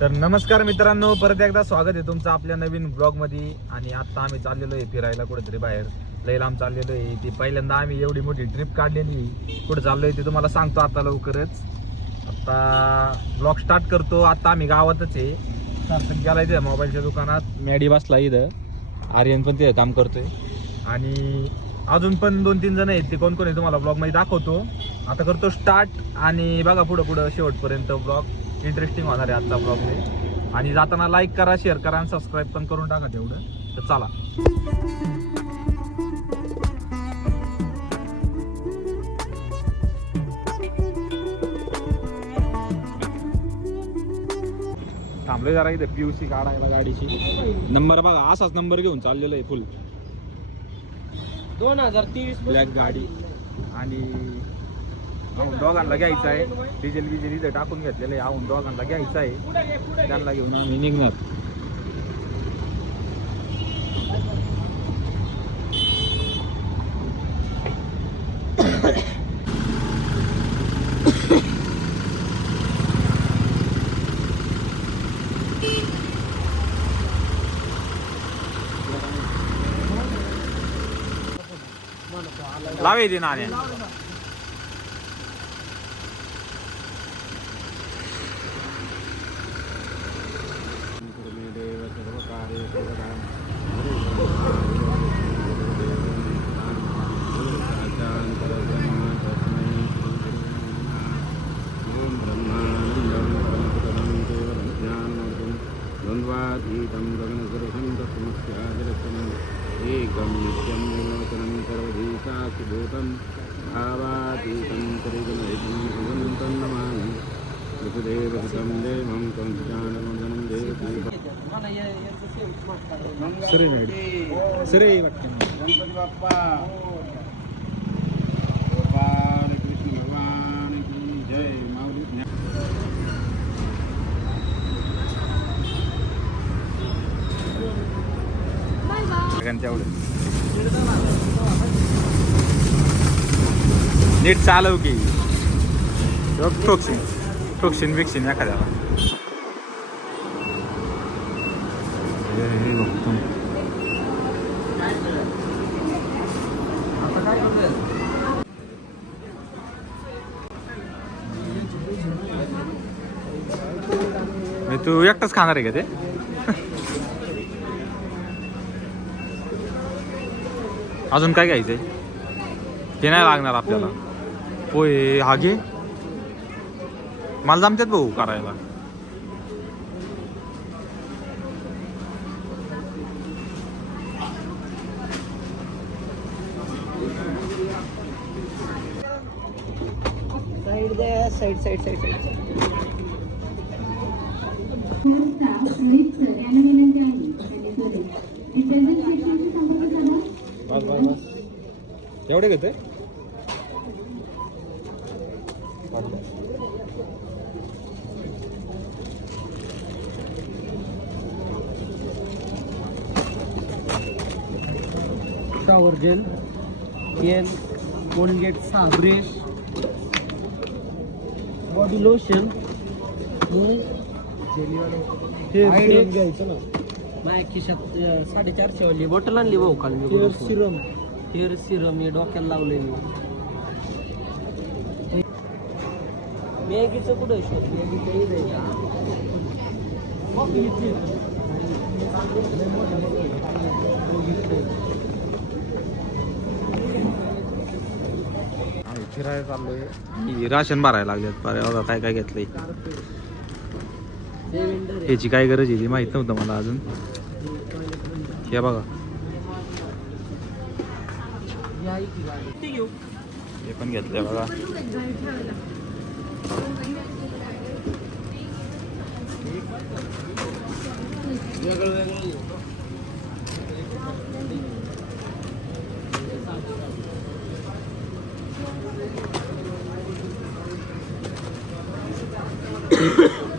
तर नमस्कार मित्रांनो, परत एकदा स्वागत आहे तुमचं आपल्या नवीन ब्लॉग मध्ये. आणि आता आम्ही चाललेलो आहे फिरायला कुठेतरी बाहेर, लय लांब चाललेलो आहे. ती पहिल्यांदा आम्ही एवढी मोठी ट्रिप काढलेली. कुठे चाललोय ते तुम्हाला सांगतो आता लवकरच. आता ब्लॉग स्टार्ट करतो. आता आम्ही गावातच आहे. सार्थक गेलाय त्या मोबाईलच्या दुकानात, मॅडी बसला इथं, आर्यन पण तिथं काम करतोय आणि अजून पण 2-3 जण आहेत. ते कोण कोण आहे तुम्हाला ब्लॉग मध्ये दाखवतो. आता करतो स्टार्ट आणि बघा पुढं शेवटपर्यंत ब्लॉग इंटरेस्टिंग होणार आहे आजचा ब्लॉग मध्ये. आणि जाताना लाईक करा, शेअर करा आणि सबस्क्राईब पण करून टाका तेवढं. तर चला थांबलोय जरा इथे PUC काढायला गाडीची. नंबर बघा, असाच नंबर घेऊन चाललेलो आहे फुल 2023 ब्लॅक गाडी. आणि दोघांना घ्यायचं आहे. डिझेल इथे टाकून घेतलेलं आहे. दोघांना घ्यायचं आहे. त्यांना घेऊन आम्ही निघणार. लावे दे नाणे. द्वन्द्वातीतं गगनसदृशं तत्त्वमस्यादिलक्षणम् एकं नित्यं निर्वचनं सर्वधीशास्तिभूतं भावातीतं परिगणयितं भगवन्तं नमामि. वसुदेवसुतं देवं कंसचानवदनं देवकी. सरे गणपती बाप्पा गोपाल कृष्ण भगवान की जय. माऊली नीट चालव की ठोकशीन बिकशीन एखाद्याला. तू एकटाच खाणार आहे का ते? अजून काय घ्यायचंय? ते नाही लागणार आपल्याला. होय हा घे, मला जमतात भाऊ करायला. साईड एवढे घेते. Shower gel, pen, Colgate brush, body lotion, hair घ्यायचं ना. माझ्या खिशात 450 वाली बॉटल आणली भाऊ काल मी. हेअर सिरम हे डोक्याला लावले मी. मॅगीचं कुठं शोध? फिरायला चाललोय. राशन भरायला लागलेत बघा काय काय घेतलंय. याची काय गरज आहे ती माहित नव्हतं मला अजून. हे बघा हे पण घेतलंय बघा.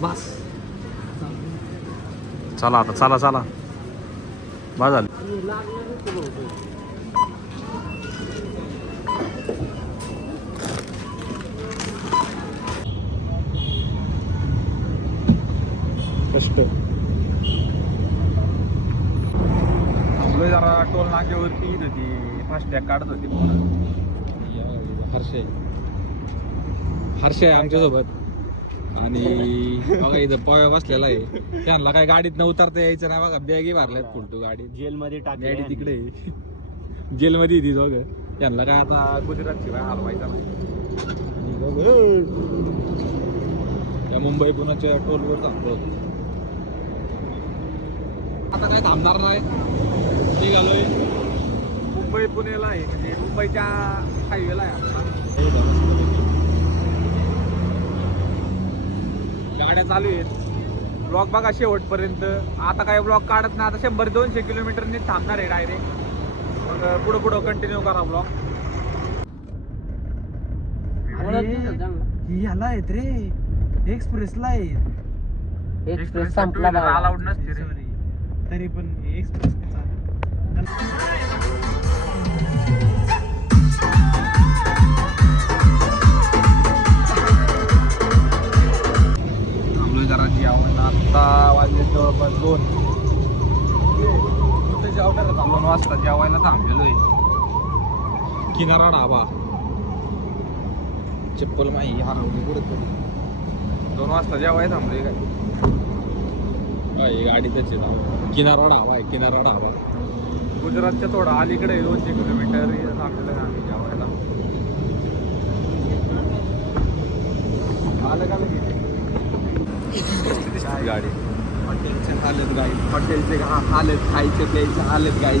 बस चला आता चला बस झालं. कष्ट. थांबलोय जरा टोल नाक्यावरती होती फास्टॅग काढत होती हर्ष आहे आमच्यासोबत. आणि बघा इथं पव्या बसलेला आहे. त्यांना काय गाडीत न उतरता यायचं नाही बघा. बॅगी भरल्यात फुलटू गाडीत. जेलमध्ये टाकले गाडी तिकडे जेलमध्ये येते दोघं. त्यांना काय आता गुजरात शिवाय हलवायचा नाही. या मुंबई पुण्याच्या टोलवर थांबतो. आता काय थांबणार नाही. निघालोय मुंबई पुण्याला आहे म्हणजे मुंबईच्या हायवेला आहे आता. गाड्या चालू आहेत. ब्लॉक बघा शेवटपर्यंत. आता काय ब्लॉक काढत नाही. आता 100-200 किलोमीटरने थांबणार आहे डायरेक्ट. मग पुढं पुढं कंटिन्यू करा ब्लॉक. ह्याला आहेत रे एक्सप्रेसला आहेत. एक्सप्रेस संपला बघा. अलाउड नसते रे तरी पण एक्सप्रेस थांबलोय जरा जेवण. आता वाजले जवळपास 2. जेवणाला 2 वाजता जेवायला थांबलेलो आहे. किनारा ढाबा. चप्पल माही हरवली कुठं. 2 वाजता जेवायला थांबलोय काय गाडी त्याची किनारा ढाबा आहे. किनारा ढाबा गुजरातच्या थोडा अलीकडे 200 किलोमीटर थांबलेलं आहे आम्ही जेवायला. आलं का गाडी. हॉटेलचे हालत गाई. हॉटेलचे हालत खायचे प्यायचे हालत गाई.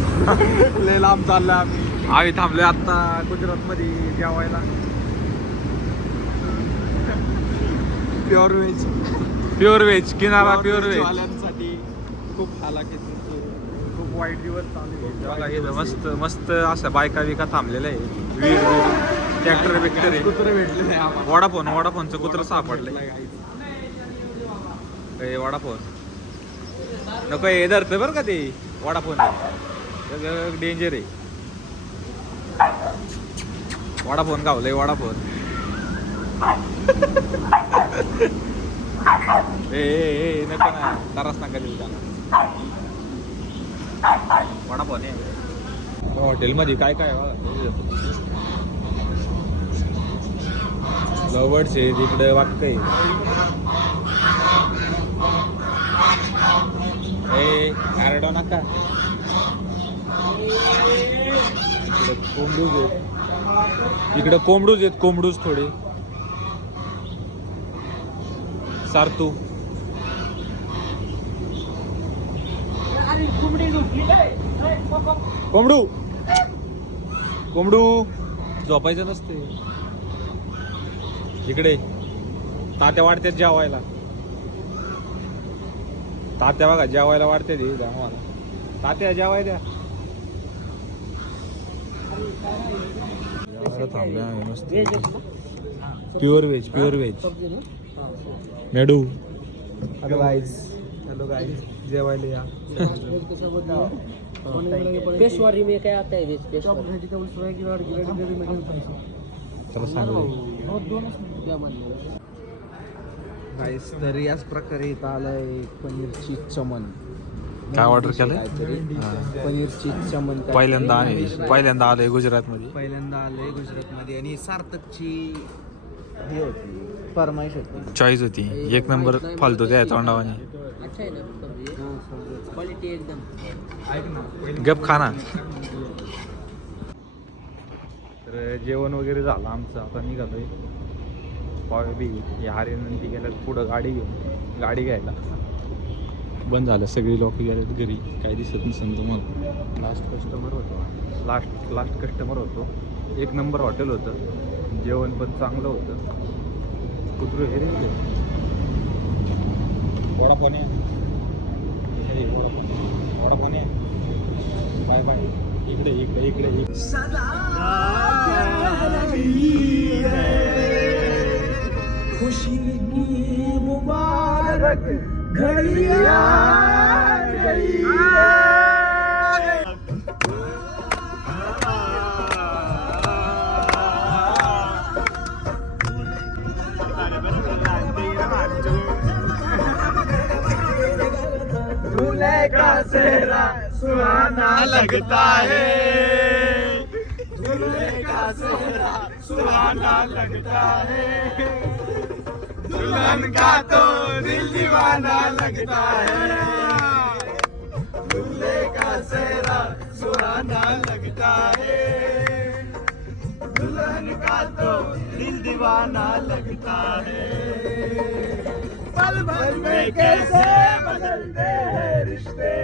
लय लांब चाललं आम्ही थांबलोय आता गुजरातमध्ये जेवायला. Pure veg. प्युअर व्हेज किनारा प्युअर व्हेज वाल्यांसाठी खूप हालाकीत. खूप वाईट दिवस चालू आहे. मस्त मस्त असं बायका बिका थांबलेलं आहे. वीर ट्रॅक्टर बिक्टर आहे. कुत्र भेटले नाही. वडाफोनचं कुत्र सापडलंय. वडाफोन नको हे धरतं बरं का ते. वडाफोन डेंजर आहे. वडाफोन गावलंय. वडाफोन ए नको ना. तरास नका देऊ त्याला. वडापाव आहे हॉटेलमध्ये. काय काय लवर्ड्स आहे तिकडे. वाटतंय आरडो नका. कोंबडूज आहेत इकडे. कोंबडूज आहेत. कोंबडूज थोडे. सारतू कोंबडू. कोंबडू झोपायचं नसते इकडे. तात्या वाढतात जेवायला. तात्या बघा जेवायला वाढते ते आम्हाला. तात्या जेवाय द्या. थांबले मस्त. Pure veg. प्युअर व्हेज मेडू. हॅलो गाईज जेवायला या. पेशवारी में काय आता आहे पेशवारी. गाईस तर याच प्रकारे इथं आलंय पनीरची चमन. काय ऑर्डर केलंय? पनीरची चमन. पहिल्यांदा आलोय गुजरातमध्ये. पहिल्यांदा आलंय गुजरातमध्ये. आणि सार्थकची हे होती फरमाईश होती. चॉईस होती. एक नंबर फालतू द्या तोंडावाने. अच्छा आहे ना क्वालिटी एकदम. ऐक ना गप खाना. तर जेवण वगैरे झालं आमचं. आता निघालोय पाव बी हारेनंती गेल्यात पुढं गाडी घेऊन. गाडी घ्यायला बंद झालं. सगळी लोक गेलेत घरी. काय दिसत नसेल तुम्हाला. लास्ट कस्टमर होतो. लास्ट कस्टमर होतो. एक नंबर हॉटेल होतं. जेवण पण चांगलं होतं. कुत्रू हे रे वडापाव वडापाव. Bye bye. इकडे इकडे इकडे खुशी की मुबारक घड़ी आ गई. का सेहरा सुहाना लगता है, दूल्हे का सेहरा सुहाना लगता है, दुल्हन का तो दिल दीवाना लगता है, दूल्हे का सेहरा सुहाना लगता है, दुल्हन का तो दिल दीवाना लगता है। पल भर में कैसे बदलते हैं रिश्ते,